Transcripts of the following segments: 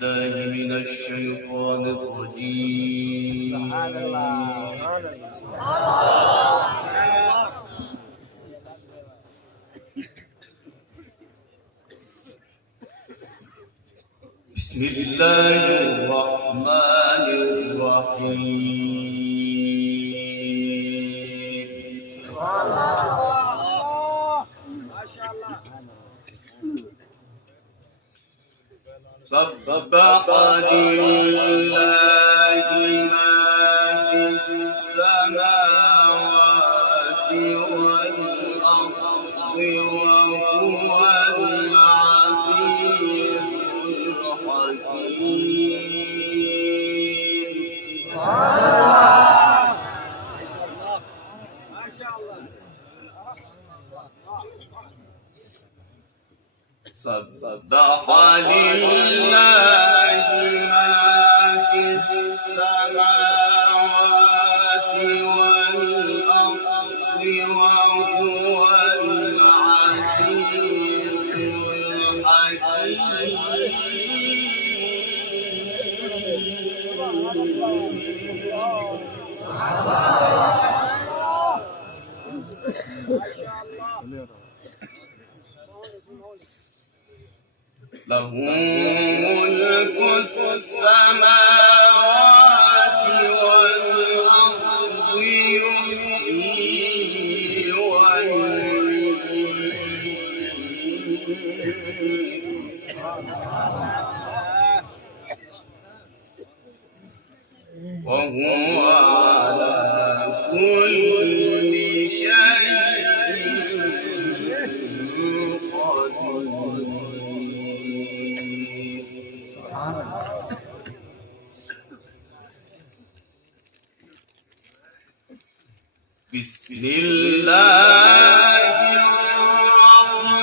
بالله من الشيطان الرجيم. سبحان الله. بسم الله الرحمن الرحيم. ما شاء الله. سبح لله ما في السماوات والأرض وهو العزيز الحكيم. ما شاء الله. سبح لله ما في السماوات والأرض وهو العزيز الحكيم. له ملك السماوات والأرض يحيي ويميت وهو على كل شيء قدير. بسم الله الرحمن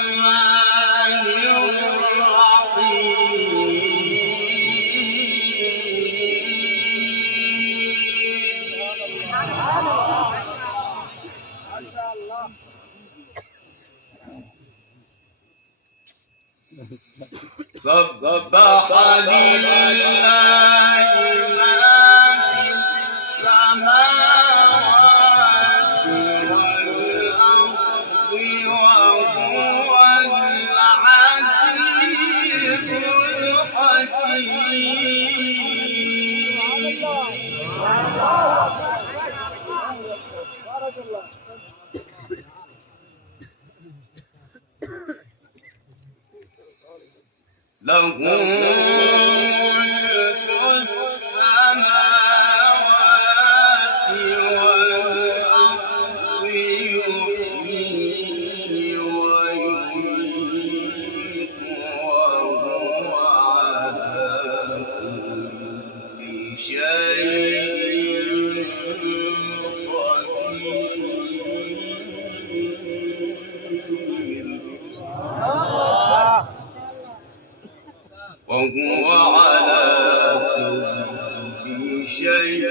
ما شاء الله. سبح لله ما في السماوات والأرض وهو العزيز الحكيم. بارك الله. له ملك السماوات والأرض يحيي ويميت وهو على كل شيء قدير. وهو على كل شيء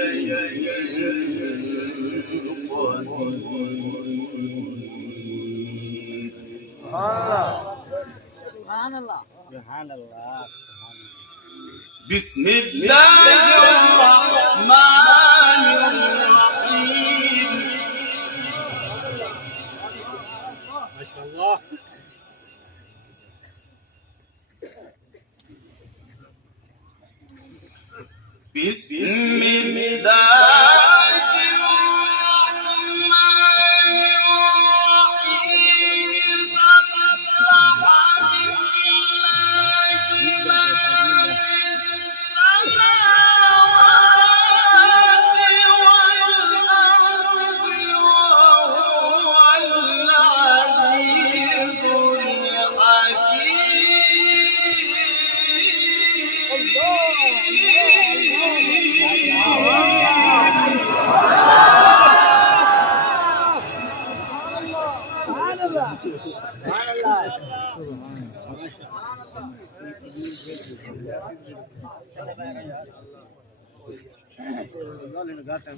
قدير. سبحان الله. سبحان الله. بسم الله الرحمن الرحيم. ما شاء الله. بسم الله الرحمن الرحيم. سبح لله ما في السماوات والأرض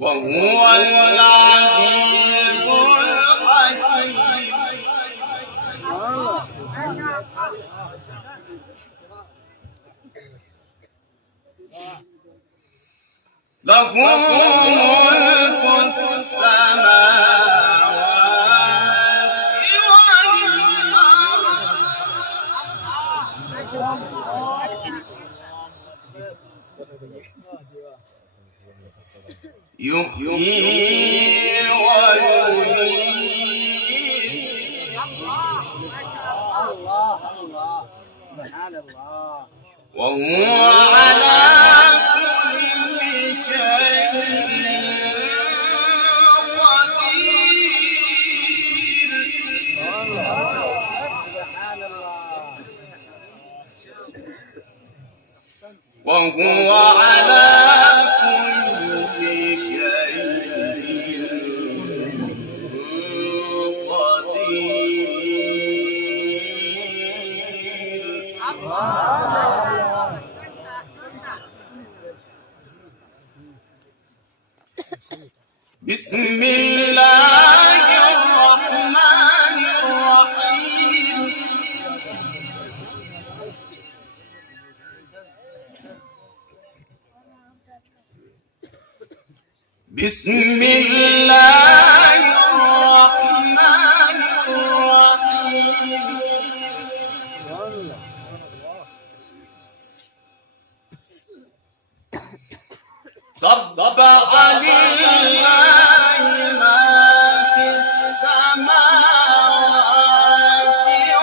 وهو العزيز وهو العزيز الحكيم. له ملك السماوات والأرض يحيي ويميت سبحان الله وهو على كل شيء قدير سبحان الله وهو على كل شيء بسم الله الرحمن الرحيم بسم الله الرحمن الرحيم سبح لله ما في السماوات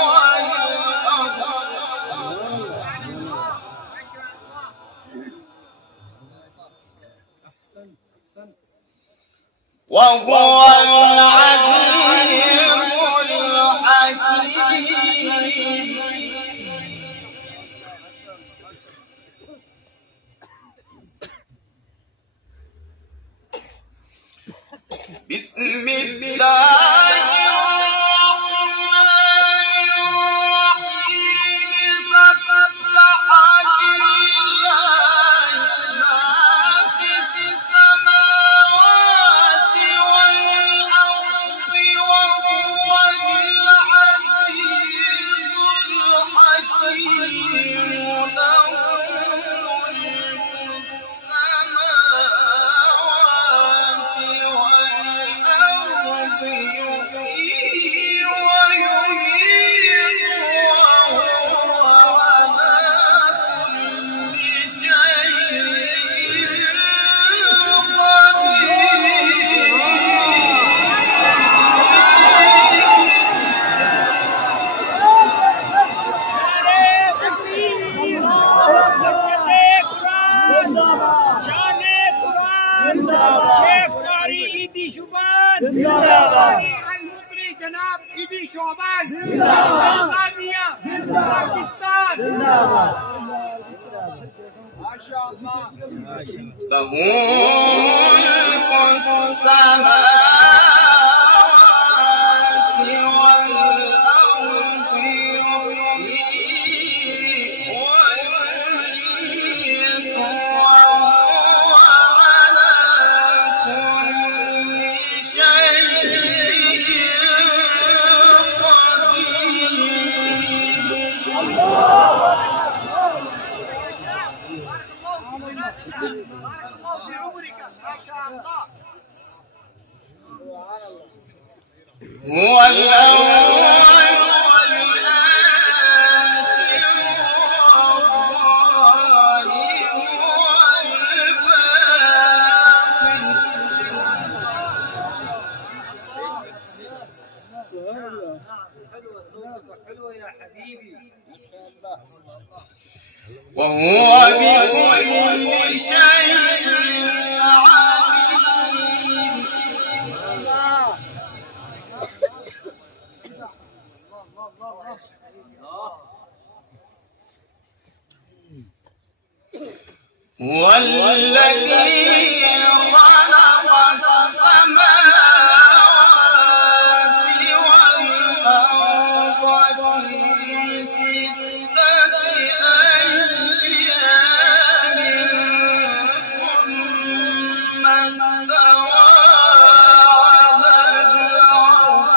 والأرض وهو العليم الحكيم بسم الله الرحمن الرحيم سبح لله ما في السماوات والأرض وهو العزيز الحكيم له ملك السماوات والأرض يحيي ويميت وهو على كل شيء المطري جناب إيدي شعبان بريطانيا باكستان ما شاء الله له ملك السماوات والأرض يحيي ويميت وهو على كل شيء قدير بارك الله في عمرك ما شاء الله هو الأول والآخر والظاهر والباطن حلوة صوتك حلوة يا حبيبي ما شاء الله وهو بكل شيء عليم هو الذي خلق السماوات والأرض في ستة أيام ثم استوى على العرش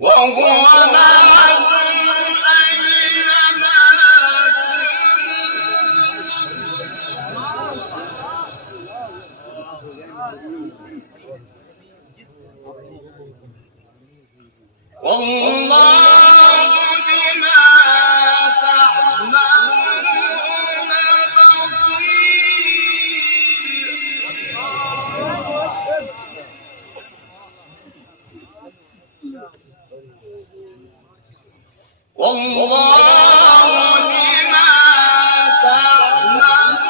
وهو معكم أينما كنتم والله بما تعملون بصير والله بما تعملون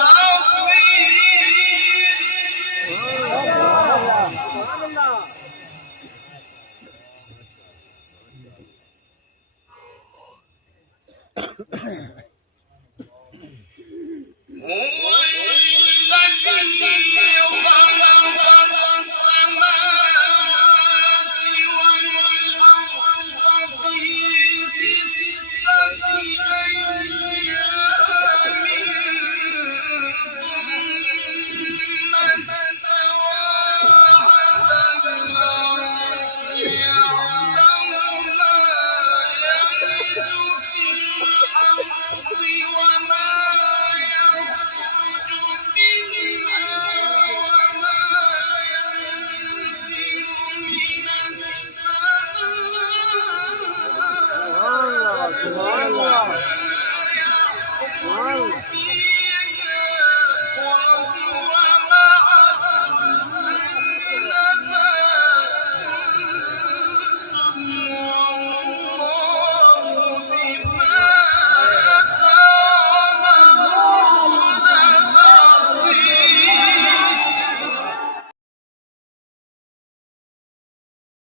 بصير هو